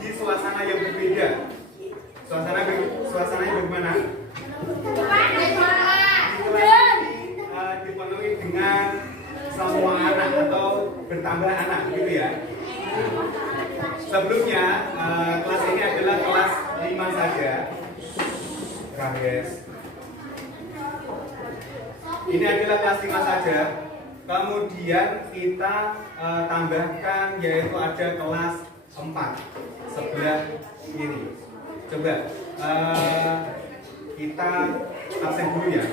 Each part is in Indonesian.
di suasana yang berbeda. Suasananya bagaimana? Di kelas ini dipenuhi dengan semua anak atau bertambah anak, gitu ya. Sebelumnya kelas ini adalah kelas 5 saja. Guys. Ini adalah kelas 5 saja. Kemudian kita tambahkan, yaitu ada kelas 4 sebelah kiri. Coba kita absen dulu ya.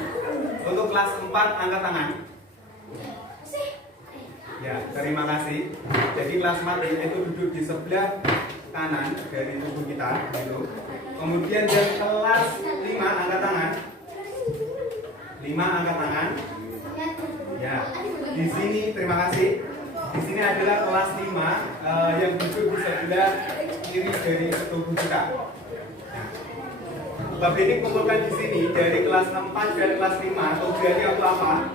Untuk kelas 4 angkat tangan. Ya, terima kasih. Jadi kelas 4 itu duduk di sebelah kanan dari tubuh kita, gitu. Kemudian yang kelas 5 angkat tangan. 5 angkat tangan. Ya, di sini terima kasih. Di sini adalah kelas 5 yang duduk di sebelah kiri dari tubuh kita. Nah, Bapak ini kumpulkan di sini dari kelas 4 dan kelas 5. Tujuannya untuk apa?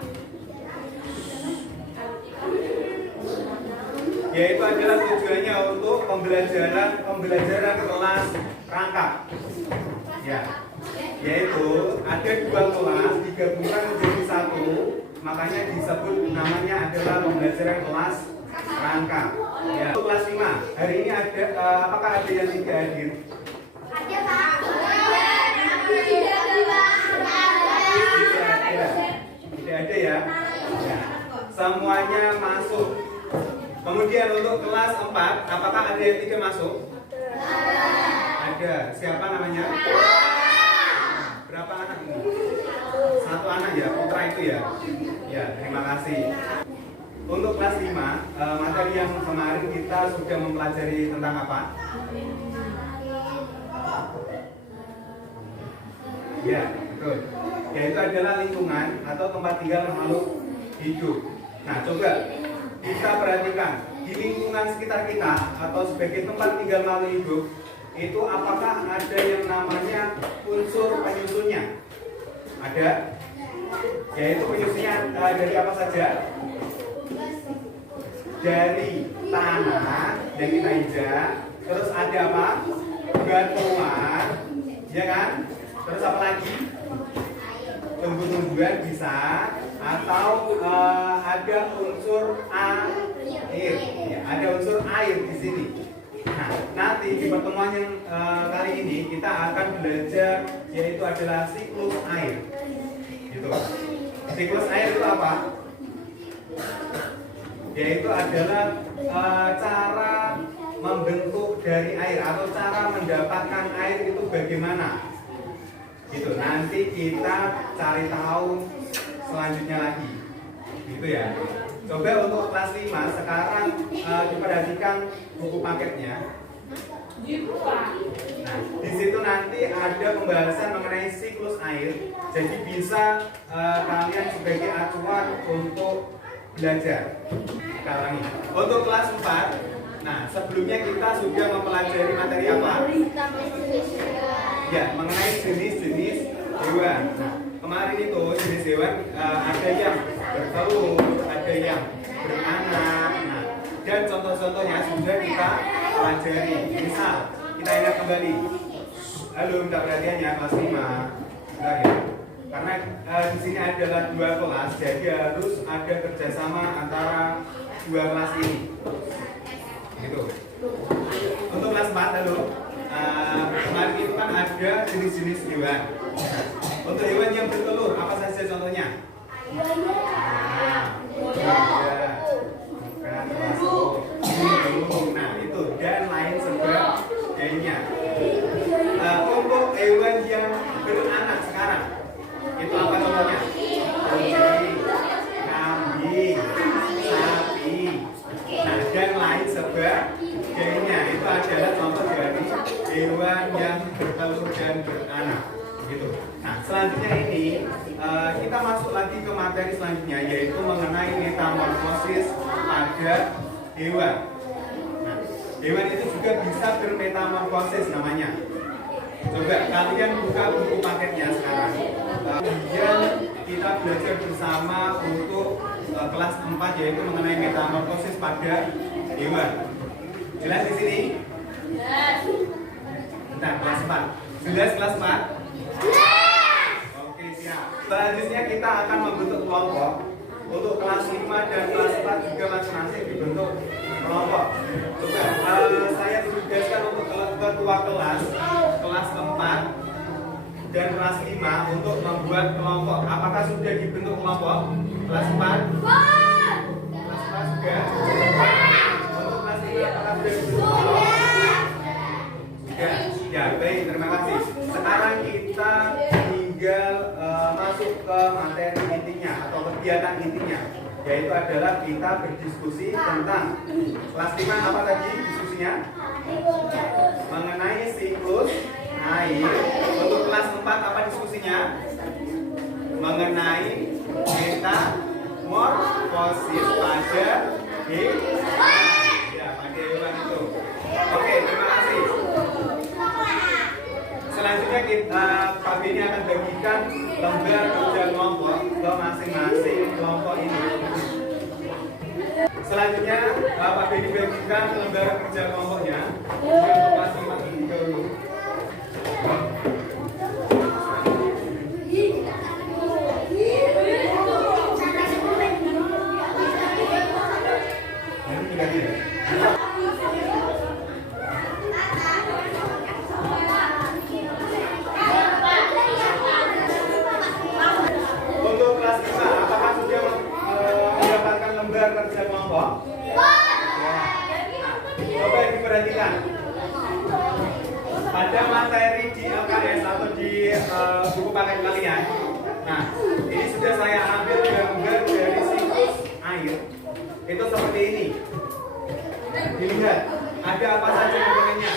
Yaitu adalah tujuannya untuk pembelajaran kelas rangkap. Ya, yaitu ada 2 kelas digabungkan menjadi 1, makanya disebut namanya adalah pembelajaran kelas rangkap. Ya. Untuk kelas 5 hari ini ada apakah ada yang tidak hadir? Ada, Pak. Tidak ada ya? Ya. Semuanya masuk. Kemudian untuk kelas 4, apakah ada yang tidak masuk? Ada. Siapa namanya? Berapa anak ini? 1 anak ya, putra itu ya? Ya, terima kasih. Untuk kelas 5, materi yang kemarin kita sudah mempelajari tentang apa? Ya, betul. Yaitu adalah lingkungan atau tempat tinggal makhluk hidup. Nah, coba kita perhatikan di lingkungan sekitar kita atau sebagai tempat tinggal makhluk hidup itu apakah ada yang namanya unsur penyusunnya? Ada, yaitu penyusunnya dari apa saja? Dari tanah yang kita injak, terus ada apa? Batuan, ya kan? Terus apa lagi? Tumbuh-tumbuhan bisa, atau ada unsur air, ya, ada unsur air di sini. Nah, nanti di pertemuan yang kali ini kita akan belajar yaitu adalah siklus air. Gitu. Siklus air itu apa? Yaitu adalah cara membentuk dari air atau cara mendapatkan air itu bagaimana. Gitu. Nanti kita cari tahu selanjutnya lagi. Gitu ya. Coba untuk kelas 5 sekarang diperhatikan buku paketnya. Nah, di situ nanti ada pembahasan mengenai siklus air. Jadi bisa kalian sebagai acuan untuk belajar. Sekarang ini. Untuk kelas 4, nah sebelumnya kita sudah mempelajari materi apa? Ya, mengenai jenis-jenis hewan. Nah, kemarin itu jenis hewan ada yang bertelur, ada yang beranak. Nah, dan contoh-contohnya sudah kita pelajari. Misal, kita ingat kembali. Halo, minta perhatiannya kelas 5. Bentar ya. Karena di sini adalah 2 kelas, jadi harus ada kerjasama antara 2 kelas ini. Gitu. Untuk kelas 4, halo. Kemarin itu kan ada jenis-jenis hewan. Untuk hewan yang bertelur, apa saja contohnya? Nah, itu dan lain sebagainya. Untuk hewan yang beranak sekarang, itu apa contohnya? Kucing, kambing, sapi, nah dan lain sebagainya. Itu adalah contoh dari hewan yang bertelur dan beranak. Gitu. Nah, selanjutnya ini kita masuk lagi ke materi selanjutnya, yaitu mengenai metamorfosis pada hewan. Nah, hewan itu juga bisa bermetamorfosis namanya. Coba kalian buka buku paketnya sekarang. Kemudian kita belajar bersama untuk kelas 4, yaitu mengenai metamorfosis pada hewan. Jelas di sini? 4. Jelas kelas 4? Oke, siap. Selanjutnya kita akan membentuk kelompok. Untuk kelas 5 dan kelas 4 juga masing-masing dibentuk kelompok. Coba saya tugaskan untuk ketua kelas 4 dan kelas 5 untuk membuat kelompok. Apakah sudah dibentuk kelompok? Kelas 4? Kelas 4 juga? Untuk kelas 5 apakah sudah dibentuk kelompok? Ya, baik, terima kasih. Sekarang kita tinggal masuk ke materi intinya atau kegiatan intinya, yaitu adalah kita berdiskusi tentang kelas 5 apa tadi diskusinya? Mengenai siklus air. Untuk kelas 4 apa diskusinya? Mengenai metamorfosis pada hewan. Ya, pada hewan itu. Oke, terima kasih. Selanjutnya Pak Beni akan bagikan lembar kerja kelompok ke masing-masing kelompok ini. Selanjutnya Pak Beni bagikan lembar kerja kelompoknya untuk masing-masing dulu. Kerja kelompok. Coba diperhatikan. Pada materi di LKS atau di buku paket kalian. Nah, ini sudah saya ambil gambar dari siklus air. Itu seperti ini. Dilihat, ada apa saja komponennya?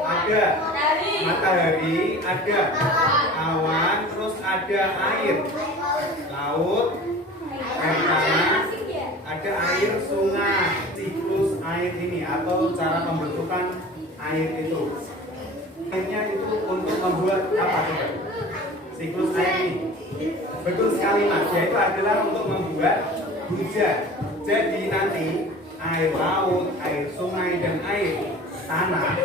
Ada matahari, ada awan, terus ada air, laut, air tanah, ada air sungai. Siklus air ini atau cara pembentukan air itu, airnya itu untuk membuat apa coba? Siklus air ini betul sekali Mas, yaitu adalah untuk membuat hujan. Jadi nanti air laut, air sungai dan air tanah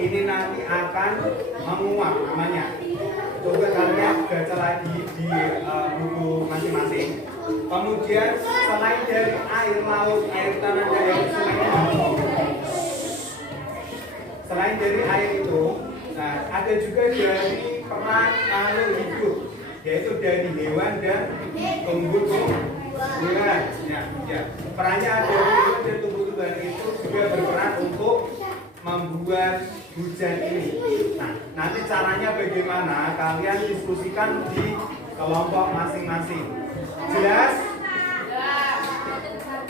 ini nanti akan menguap namanya. Coba kalian baca lagi di buku masing-masing. Kemudian selain dari air laut, air tanah dan air sungai, selain dari air itu, nah, ada juga dari peran makhluk hidup, yaitu dari hewan dan tumbuh-tumbuhan. Ya. Perannya ada dari hewan dan tumbuh-tumbuhan itu juga berperan untuk membuat hujan ini. Nah, nanti caranya bagaimana? Kalian diskusikan di kelompok masing-masing. Jelas?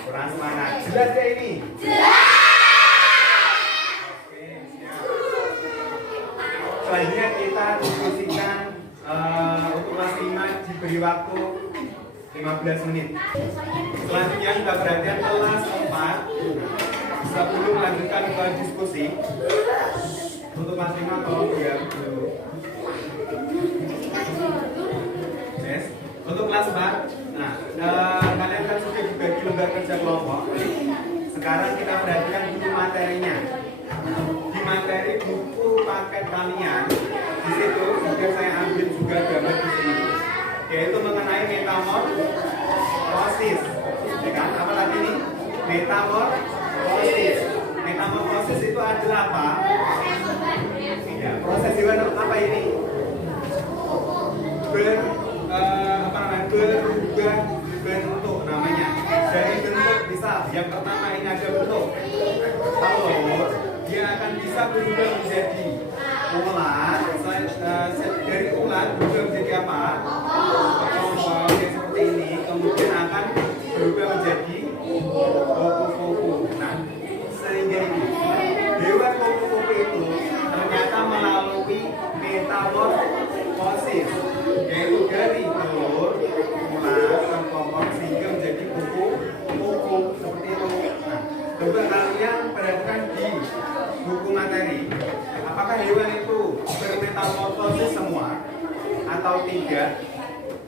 Kurang semangat. Jelas ya ini? Jelas. Oke, siap. Selanjutnya kita diskusikan untuk kelas 5 diberi waktu 15 menit. Selanjutnya kita perhatikan kelas 4. Sebelum melanjutkan ke diskusi, untuk kelas 5 tolong diam dulu. Yes. Untuk kelas 4, nah, kalian kan sudah dibagi lembar kerja kelompok. Sekarang kita perhatikan dulu materinya. Di materi buku paket kalian, di situ sudah saya ambil juga gambar di sini, yaitu mengenai metamorfosis. Ya kan? Apa tadi ini? Metamorfosis. Metamorfosis itu adalah apa? Ya, proses hewan apa ini? Berubah bentuk namanya. Dari bentuk misal yang pertama ini ada bentuk telur, dia akan bisa berubah menjadi ulat. Dari ulat berubah menjadi apa? Kelompok yang seperti ini, kemudian akan berubah menjadi kupu-kupu. Nah, sehingga ini hewan kupu-kupu itu ternyata melalui metamorfosis, yaitu dari telur, ulat, kelompok sehingga menjadi kupu-kupu seperti itu. Nah, coba kalian perhatikan di buku materi, apakah hewan itu bermetamorfosis semua atau tidak?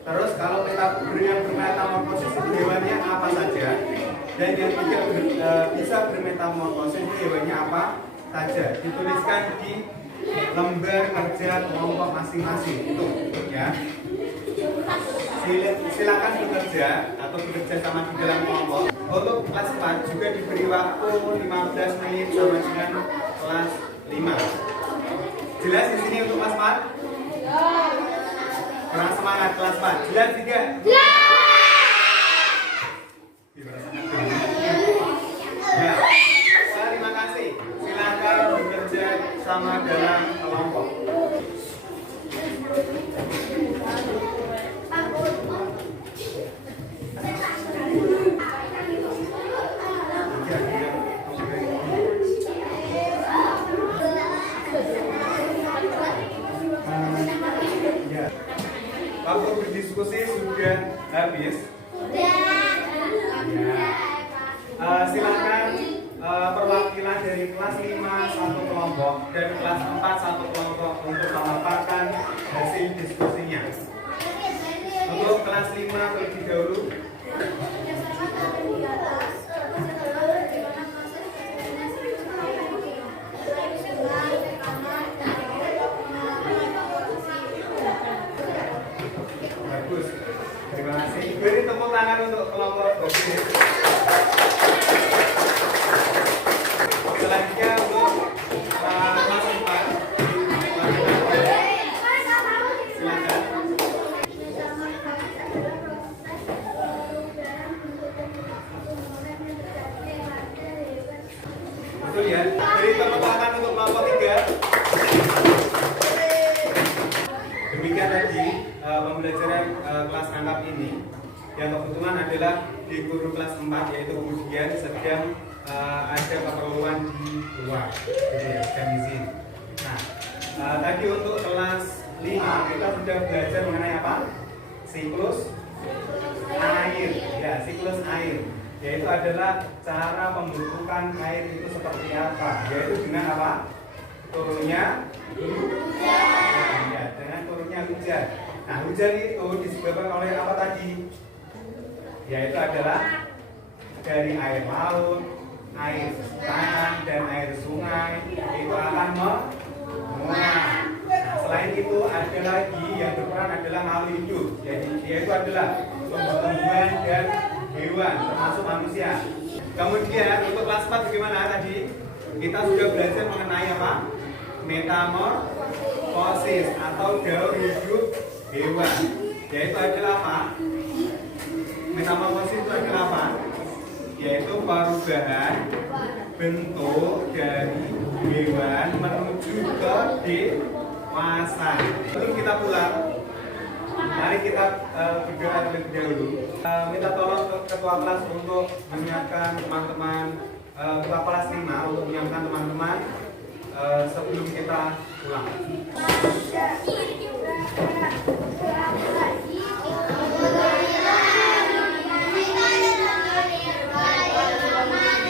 Terus kalau yang bermetamorfosis itu hewannya apa saja, dan yang tidak bisa bermetamorfosis itu hewannya apa saja? Dituliskan di lembar kerja kelompok masing-masing. Itu ya. Silakan bekerja atau bekerja sama di dalam kelompok. Untuk kelas 4 juga diberi waktu 15 menit sama dengan kelas 5. Jelas di sini untuk kelas 4? Kurang semangat kelas 4. Jelas tidak? Ya. Terima kasih. Silakan bekerja sama dalam kelompok. Waktu berdiskusi sudah habis. Silakan perwakilan dari kelas 5 satu kelompok dan kelas 4 satu kelompok untuk memaparkan hasil diskusinya. Untuk kelas 5 terlebih dahulu. Bagus. Terima kasih. Beri tepuk tangan untuk kelompok bagus. Selanjutnya untuk kelas 4. Silakan. Betul ya. Beri tepuk tangan untuk kelompok 3. Demikian tadi pembelajaran kelas rangkap ini yang kebetulan adalah di guru kelas 4, yaitu kemudian sedang ada keperluan di luar, jadi ya, sedang izin. Nah, tadi untuk kelas 5 kita sudah belajar mengenai apa? Siklus air, ya, siklus air, yaitu adalah cara pembentukan air itu seperti apa, yaitu dengan apa? Turunnya hujan, ya, dengan turunnya hujan. Nah, hujan itu disebabkan oleh apa tadi? Yaitu adalah dari air laut, air tanah, dan air sungai itu akan menguap. Nah, selain itu ada lagi yang berperan adalah makhluk hidup, yaitu adalah tumbuh-tumbuhan dan hewan termasuk manusia. Kemudian untuk kelas 4 bagaimana tadi? Kita sudah belajar mengenai apa? Metamorfosis atau daur hidup hewan, yaitu adalah apa? Metamorfosis itu adalah apa? Yaitu perubahan bentuk dari hewan menuju ke dewasa. Sebelum kita pulang, mari kita berdoa terlebih dahulu. Minta tolong ketua kelas untuk menyiapkan teman-teman, ketua kelas 5 untuk menyiapkan teman-teman sebelum kita pulang.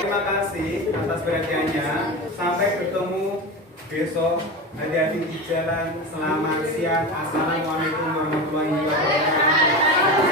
Terima kasih atas perhatiannya. Sampai bertemu besok. Hati-hati di jalan. Selamat siang. Assalamualaikum warahmatullahi wabarakatuh.